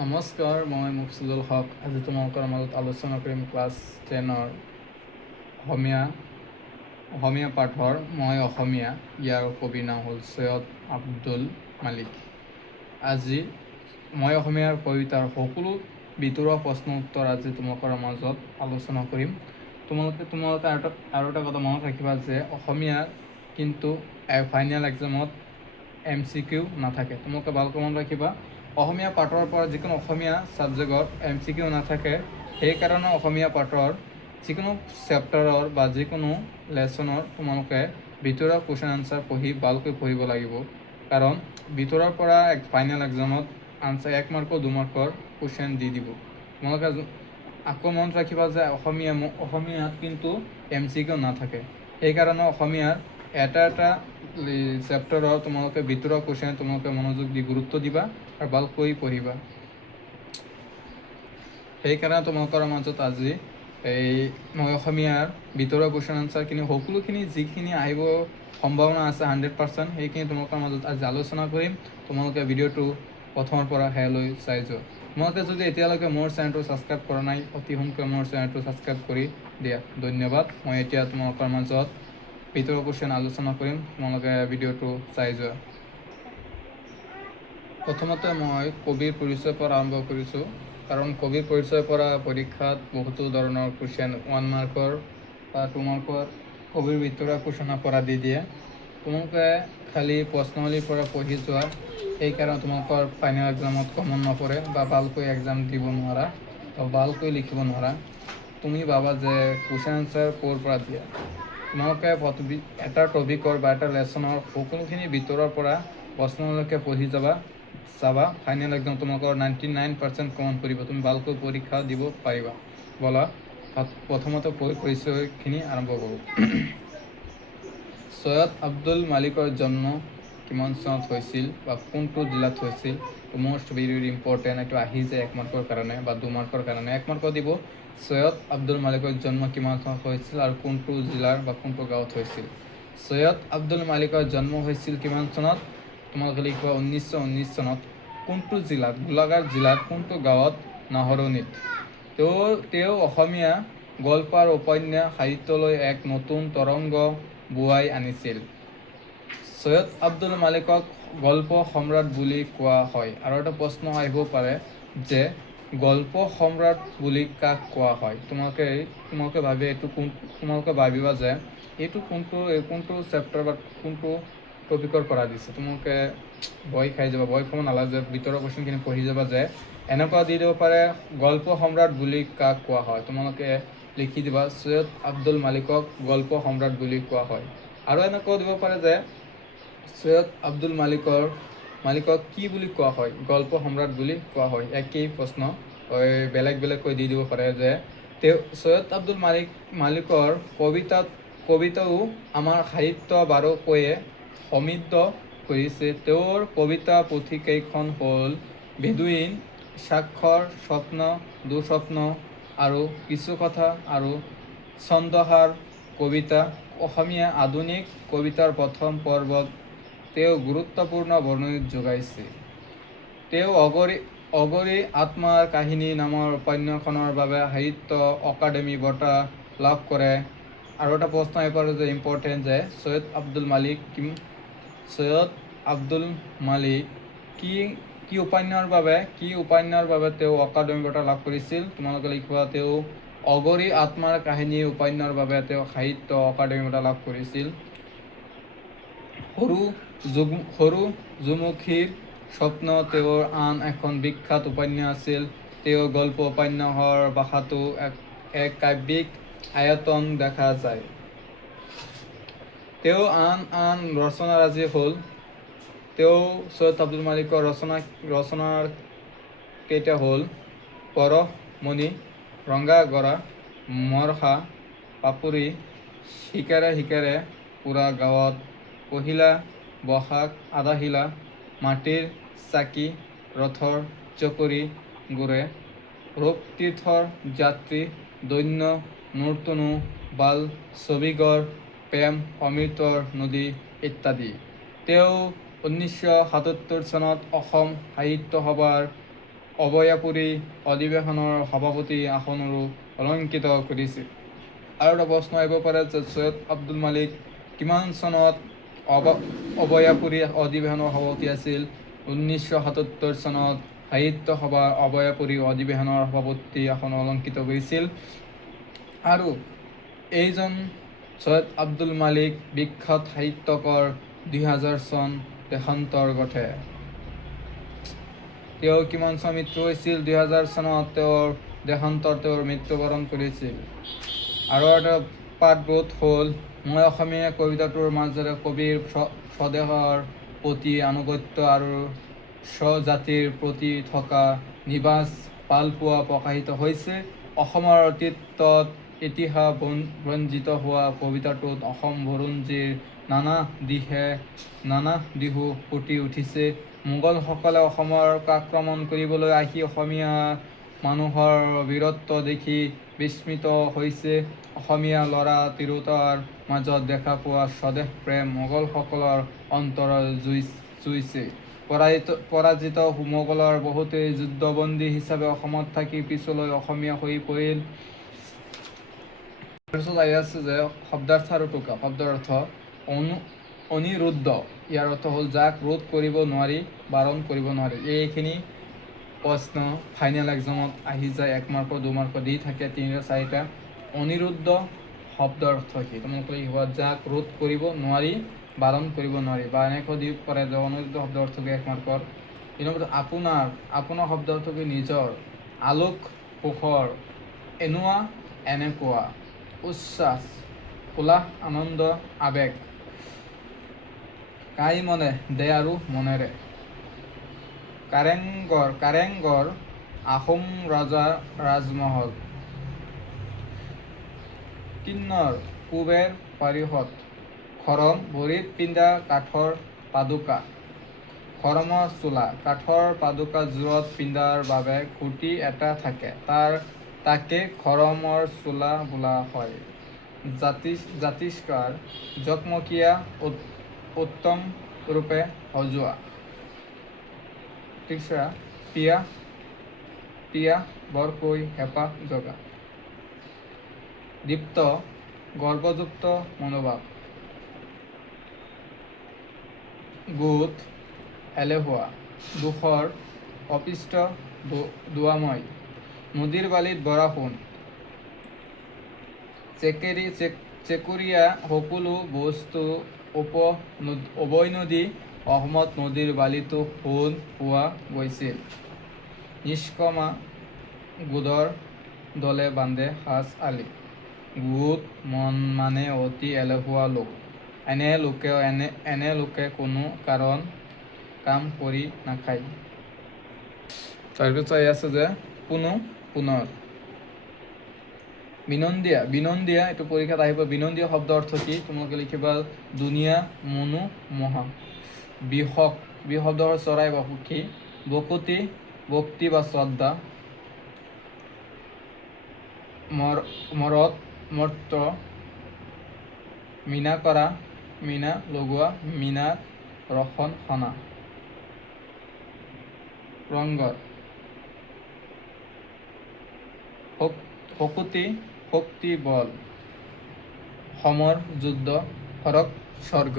নমস্কাৰ, মই মুফছিদুল হক। আজি তোমালোকৰ মাজত আলোচনা কৰিম ক্লাছ 10-ৰ অসমীয়া পাঠৰ মই অসমীয়া। ইয়াৰ কবিৰ নাম হ'ল সৈয়দ আব্দুল মালিক। আজি মই অসমীয়াৰ কবিতাৰ সকলো ভিতৰুৱা প্ৰশ্ন উত্তৰ আজি তোমালোকৰ মাজত আলোচনা কৰিম। তোমালোকে আৰু এটা কথা মনত ৰাখিবা যে অসমীয়া কিন্তু ফাইনেল এক্সামত MCQ নাথাকে। তোমালোকে ভালকৈ মনত ৰাখিবা, অসমীয়া পাঠৰ পৰা যিকোনো অসমীয়া ছাবজেক্টত MCQ নাথাকে। সেইকাৰণে অসমীয়া পাঠৰ যিকোনো চেপ্টাৰৰ বা যিকোনো লেচনৰ তোমালোকে ভিতৰুৱা কুৱেশ্যন আনচাৰ ভালকৈ পঢ়িব লাগিব। কাৰণ ভিতৰৰ পৰা ফাইনেল এক্সামত আনচাৰ 1 মাৰ্কৰ 2 মাৰ্কৰ কুৱেশ্যন দি দিব। তোমালোকে আকৌ মনত ৰাখিবা যে অসমীয়াত কিন্তু MCQ নাথাকে। সেইকাৰণে অসমীয়াৰ এটা চেপ্টাৰৰ তোমালোকে ভিতৰুৱা কুৱেশ্যন তোমালোকে মনোযোগ দি গুৰুত্ব দিবা আৰু ভালকৈ পঢ়িবা। সেইকাৰণে তোমালোকৰ মাজত আজি মই অসমীয়াৰ ভিতৰুৱা কুৱেশ্যন আনচাৰখিনি সকলোখিনি যিখিনি আহিব সম্ভাৱনা আছে 100%, সেইখিনি তোমালোকৰ মাজত আজি আলোচনা কৰিম। তোমালোকে ভিডিঅ'টো প্ৰথমৰ পৰা শেষলৈ চাই যোৱা। তোমালোকে যদি এতিয়ালৈকে মোৰ চেনেলটো ছাবস্ক্ৰাইব কৰা নাই, অতি সোনকালে মোৰ চেনেলটো ছাবস্ক্ৰাইব কৰি দিয়া। ধন্যবাদ। মই এতিয়া তোমালোকৰ মাজত ভিতৰুৱা কুৱেশ্যন আলোচনা কৰিম। তোমালোকে ভিডিঅ'টো চাই যোৱা। প্ৰথমতে মই কবিৰ পৰিচয়ৰ পৰা আৰম্ভ কৰিছোঁ। কাৰণ কবিৰ পৰিচয়ৰ পৰা পৰীক্ষাত বহুতো ধৰণৰ কুৱেশ্যন 1 মাৰ্কৰ বা 2 মাৰ্কৰ কবিৰ ভিতৰুৱা কুৱেশ্যনৰ পৰা দি দিয়ে। তোমালোকে খালি প্ৰশ্নাৱলীৰ পৰা পঢ়ি যোৱা। সেইকাৰণে তোমালোকৰ ফাইনেল এক্সামত কমন নপৰে বা ভালকৈ এক্সাম দিব নোৱাৰা বা ভালকৈ লিখিব নোৱাৰা। তুমি ভাবা যে কুৱেশ্যন আনচাৰ ক'ৰ পৰা দিয়া। তোমালোকে এটা টপিকৰ বা এটা লেচনৰ সকলোখিনি ভিতৰৰ পৰা প্ৰশ্নলৈকে পঢ়ি যাবা। ফাইনেল এক্সাম তোমালোকৰ 99% কমন পৰিব। তুমি ভালকৈ পৰীক্ষা দিব পাৰিবা। বলা প্ৰথমতে পৰিচয়খিনি আৰম্ভ কৰোঁ। সৈয়দ আব্দুল মালিকৰ জন্ম কিমান চনত হৈছিল বা কোনটো জিলাত হৈছিল? Most very important. এইটো আহি যায় 1 মাৰ্কৰ কাৰণে বা 2 মাৰ্কৰ কাৰণে। 1 মাৰ্কৰ দিব সৈয়দ আব্দুল মালিকৰ জন্ম কিমান চনত হৈছিল আৰু কোনটো জিলাৰ বা কোনটো গাঁৱত হৈছিল। সৈয়দ আব্দুল মালিকৰ জন্ম হৈছিল কিমান চনত? তোমালোকে লিখিবা 1919 চনত। কোনটো জিলাত? গোলাঘাট জিলাত। কোনটো গাঁৱত? নাহৰণিত। তেওঁ অসমীয়া গল্প আৰু উপন্যাস সাহিত্যলৈ এক নতুন তৰংগ বোৱাই আনিছিল। সৈয়দ আব্দুল মালিকক গল্প সম্ৰাট বুলি কোৱা হয়। আৰু এটা প্ৰশ্ন আহিব পাৰে যে গল্প সম্ৰাট বুলি কাক কোৱা হয়? তোমালোকে ভাবিবা যে এইটো কোনটো চেপ্টাৰ বা কোনটো টপিকৰ পৰা দিছে। তোমালোকে ভয় খাই যাবা। ভয় খাব নালাগে। ভিতৰৰ কুৱেশ্যনখিনি পঢ়ি যাবা যে এনেকুৱা দি দিব পাৰে গল্প সম্ৰাট বুলি কাক কোৱা হয়। তোমালোকে লিখি দিবা সৈয়দ আব্দুল মালিকক গল্প সম্ৰাট বুলি কোৱা হয়। আৰু এনেকুৱা দিব পাৰে যে সৈয়দ আব্দুল মালিকক কি বুলি কোৱা হয়? গল্প সম্ৰাট বুলি কোৱা হয়। একেই প্ৰশ্ন বেলেগকৈ দি দিব পাৰে যে সৈয়দ আব্দুল মালিকৰ কবিতাও আমাৰ সাহিত্য বাৰুকৈয়ে সমৃদ্ধ কৰিছে। তেওঁৰ কবিতা পুথিকেইখন হ'ল বেদুইন, স্বাক্ষৰ, স্বপ্ন, দুঃস্বপ্ন আৰু কিছু কথা আৰু ছন্দহাৰ কবিতা। অসমীয়া আধুনিক কবিতাৰ প্ৰথম পৰ্বত তেওঁ গুৰুত্বপূৰ্ণ বৰঙণি যোগাইছে। তেওঁ অগৰি আত্মাৰ কাহিনী নামৰ উপন্যাসখনৰ বাবে সাহিত্য অকাডেমি বঁটা লাভ কৰে। আৰু এটা প্ৰশ্ন আহিব যে ইম্পৰ্টেণ্ট যে সৈয়দ আব্দুল মালিক কি উপন্যাসৰ বাবে তেওঁ অকাডেমি বঁটা লাভ কৰিছিল? তোমালোকে লিখিবা তেওঁ অগৰি আত্মাৰ কাহিনী উপন্যাসৰ বাবে তেওঁ সাহিত্য অকাডেমি বঁটা লাভ কৰিছিল। সৰু জুমুখীৰ স্বপ্ন তেওঁৰ আন এখন বিখ্যাত উপন্যাস আছিল। তেওঁৰ গল্প উপন্যাসৰ ভাষাতো এক কাব্যিক আয়তন দেখা যায়। তেওঁৰ আন ৰচনাৰাজি হ'ল সৈয়দ আব্দুল মালিকৰ ৰচনাৰ কেইটা হ'ল পৰশমণি, ৰঙা গৰা, মৰহা, পাপৰি, শিকাৰে শিকাৰে পুৰা গাঁৱত, পহিলা বহাগ, আধাশিলা, মাটিৰ চাকি, ৰথৰ চকৰি ঘূৰে, ৰূপতীৰ্থৰ যাত্ৰী, দৈন্য, নুৰতনু, বাল ছবিগড়, প্ৰেম অমৃতৰ নদী ইত্যাদি। তেওঁ 1977 চনত অসম সাহিত্য সভাৰ অভয়াপুৰী অধিৱেশনৰ সভাপতি আসনৰো অলংকৃত কৰিছিল। আৰু এটা প্ৰশ্ন আহিব পাৰে যে সৈয়দ আব্দুল মালিক কিমান চনত অভয়াপুৰী অধিৱেশনৰ সভাপতি আছিল? 1977 চনত সাহিত্য সভাৰ অভয়াপুৰী অধিৱেশনৰ সভাপতি আসন অলংকৃত কৰিছিল। আৰু এইজন সৈয়দ আব্দুল মালিক বিখ্যাত সাহিত্যকৰ 2000 চন দেহান্তৰ ঘটে। তেওঁৰ কিমান চনত মৃত্যু হৈছিল? 2000 চনত তেওঁৰ মৃত্যুবৰণ কৰিছিল। আৰু এটা পাঠবোধ হ'ল মই অসমীয়া কবিতাটোৰ মাজেৰে কবিৰ স্বদেশৰ প্ৰতি আনুগত্য আৰু স্বজাতিৰ প্ৰতি থকা নিভাঁজ ভালপোৱা প্ৰকাশিত হৈছে। অসমৰ অতীতত ইতিহাস ৰঞ্জিত হোৱা কবিতাটোত অসম বুৰঞ্জীৰ নানা দিশো ফুটি উঠিছে। মোগলসকলে অসমক আক্ৰমণ কৰিবলৈ আহি অসমীয়া মানুহৰ বীৰত্ব দেখি বিস্মিত হৈছে। অসমীয়া ল'ৰা তিৰোতাৰ মাজত দেখা পোৱা স্বদেশ প্ৰেম মোগলসকলৰ অন্তৰ চুইছে। পৰাজিত মোগলৰ বহুতেই যুদ্ধবন্দী হিচাপে অসমত থাকি পিছলৈ অসমীয়া হৈ পৰিল। তাৰপিছত আহি আছে যে শব্দাৰ্থ আৰু টোকা। শব্দৰ অৰ্থ অনিৰুদ্ধ, ইয়াৰ অৰ্থ হ'ল যাক ৰোধ কৰিব নোৱাৰি, বাৰণ কৰিব নোৱাৰি। এইখিনি প্ৰশ্ন ফাইনেল এক্সামত আহি যায়, 1 মাৰ্কৰ 2 মাৰ্কৰ দি থাকে 3-4টা। অনিৰুদ্ধ শব্দৰ অৰ্থ কি? তোমালোকে লিখিব যাক ৰোধ কৰিব নোৱাৰি, বাৰণ কৰিব নোৱাৰি, বা এনেকৈ দিব পাৰে যে অনিৰুদ্ধ শব্দৰ অৰ্থ কি 1 মাৰ্কৰ। 2 নম্বৰ আপোনাৰ শব্দৰ অৰ্থ কি? নিজৰ, আলোক পোহৰ, এনেকুৱা এনেকুৱা, উচ্ছ্বাস, উল্লাস আনন্দ আৱেগ, কাই মনে দে আৰু মনেৰে। কাৰেংঘৰ আহোম ৰজাৰ ৰাজমহল। কিন্নৰ কুবেৰ পাৰিষদ। খৰম ভৰিত পিন্ধা কাঠৰ পাদুকা। খৰমৰ চোলা কাঠৰ পাদুকা জোৰত পিন্ধাৰ বাবে খুঁটি এটা থাকে, তাকে খৰমৰ চোলা বোলা হয়। জাতিষ্কাৰ জকমকীয়া উত্তম ৰূপে সজোৱা। তৃষ্ণা পিয়াহ বৰকৈ হেঁপাহ জগা। দীপ্ত গৰ্বযুক্ত মনোভাৱ। গোট এলেহুৱা। ধূসৰ অস্পষ্ট ধোঁৱাময়। নদীৰ বালিত বৰষুণ। চেকুৰীয়া সকলো বস্তু উভৈনদী। অসমত নদীৰ বালিতো সোণ পোৱা গৈছিল। নিষ্কাম গোটৰ দলে বান্ধে সাজ আলি। গোট মানে অতি এলেহুৱা লোক। এনে লোকে কোনো কাম কৰি নাখায়। তাৰপিছত আছে যে পুনৰ। বিনন্দীয়া এইটো পৰীক্ষাত আহিব। বিনন্দীয়া শব্দৰ অৰ্থ কি? তোমালোকে লিখিবা ধুনীয়া, মনোমোহা। বিহক শব্দ হ'ল চৰাই বা পক্ষী। বকুতি ভক্তি বা শ্ৰদ্ধা। মৰ্ত মীনা কৰা, মীনা লগোৱা, মীনাৰ ৰসন সনা। ৰংঘৰ শকুতি শক্তি বল। সমৰ যুদ্ধ। সৰগ স্বৰ্গ।